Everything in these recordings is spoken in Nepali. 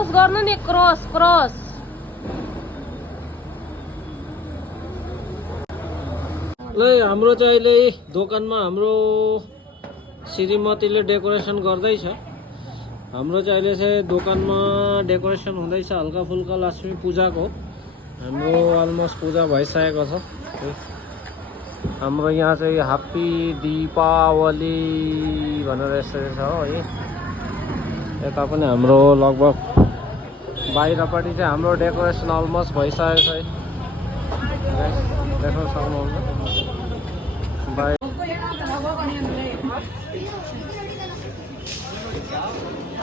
क्रस गर्नु नि क्रस क्रस ल हाम्रो चाहिँ अहिले दोकानमा हाम्रो श्रीमतीले डेकोरेसन गर्दैछ हाम्रो चाहिँ अहिले चाहिँ दोकानमा डेकोरेसन हुँदैछ हल्का फुल्का लक्ष्मी पूजाको हाम्रो अलमोस्ट पूजा भइसकेको छ हाम्रो यहाँ चाहिँ ह्याप्पी दीपावली भनेर यसरी छ है यता पनि हाम्रो लगभग बाहिरपट्टि चाहिँ हाम्रो डेकोरेसन अलमोस्ट भइसकेको छ है देख्न सक्नुहुन्छ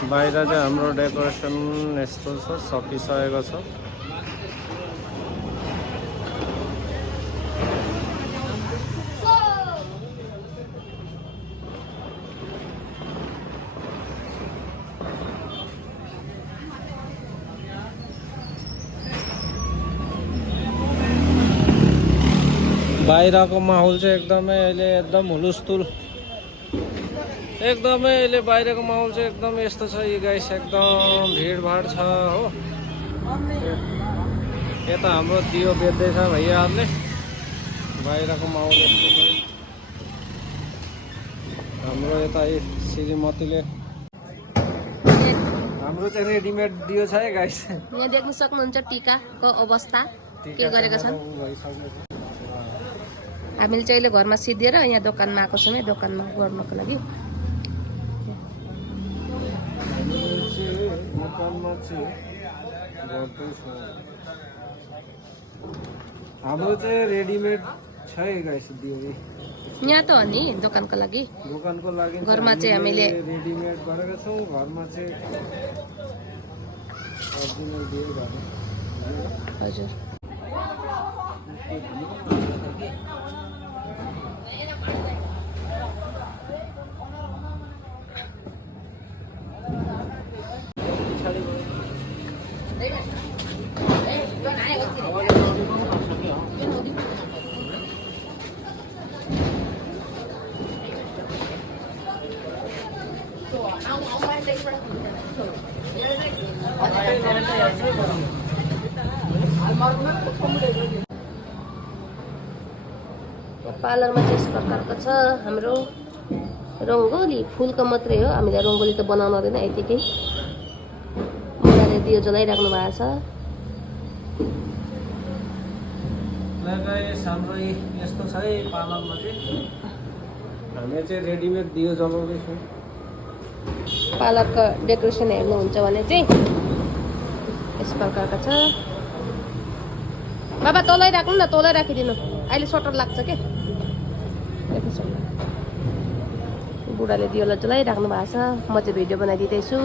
बाहिर चाहिँ हाम्रो डेकोरेसन यस्तो छ सकिसकेको छ बाहिरको माहौल चाहिँ एकदमै अहिले एकदम हुलुस्थुल एकदमै अहिले बाहिरको माहौल चाहिँ एकदम यस्तो छ यो गाइस एकदम भिडभाड छ हो यता हाम्रो दियो बेच्दैछ भैयाहरूले बाहिरको माहौल यस्तो छ हाम्रो यता श्रीमतीले हाम्रो चाहिँ रेडिमेड दियो छ है गाइस यहाँ देख्न सक्नुहुन्छ टीकाको अवस्था के गरेका छन् हामीले चाहिँ अहिले घरमा सिद्धेर यहाँ दोकानमा आएको छौँ है दोकानमा गर्नको लागि हाम्रो चाहिँ रेडिमेड छ है गाइस दियो यहाँ त हो नि दोकानको लागि घरमा चाहिँ हामीले रेडिमेड गरेका छौँ घरमा चाहिँ ओरिजिनल दियो हजुर पार्लरमा चाहिँ यस प्रकारको छ हाम्रो रङ्गोली फुलको मात्रै हो हामीले रङ्गोली त बनाउनु हुँदैन यतिकै बुढाले दियो जलाइराख्नु भएको छ हाम्रो यस्तो छ है पार्लरमा चाहिँ हामी चाहिँ रेडिमेड दियो जलाउँदैछौँ पार्लरको डेकोरेसन हेर्नुहुन्छ भने चाहिँ यस प्रकारको छ बाबा तलै राख्नु न तलै राखिदिनु अहिले सटर लाग्छ के बुढाले दियोलाई जलाइराख्नु भएको छ म चाहिँ भिडियो बनाइदिँदैछु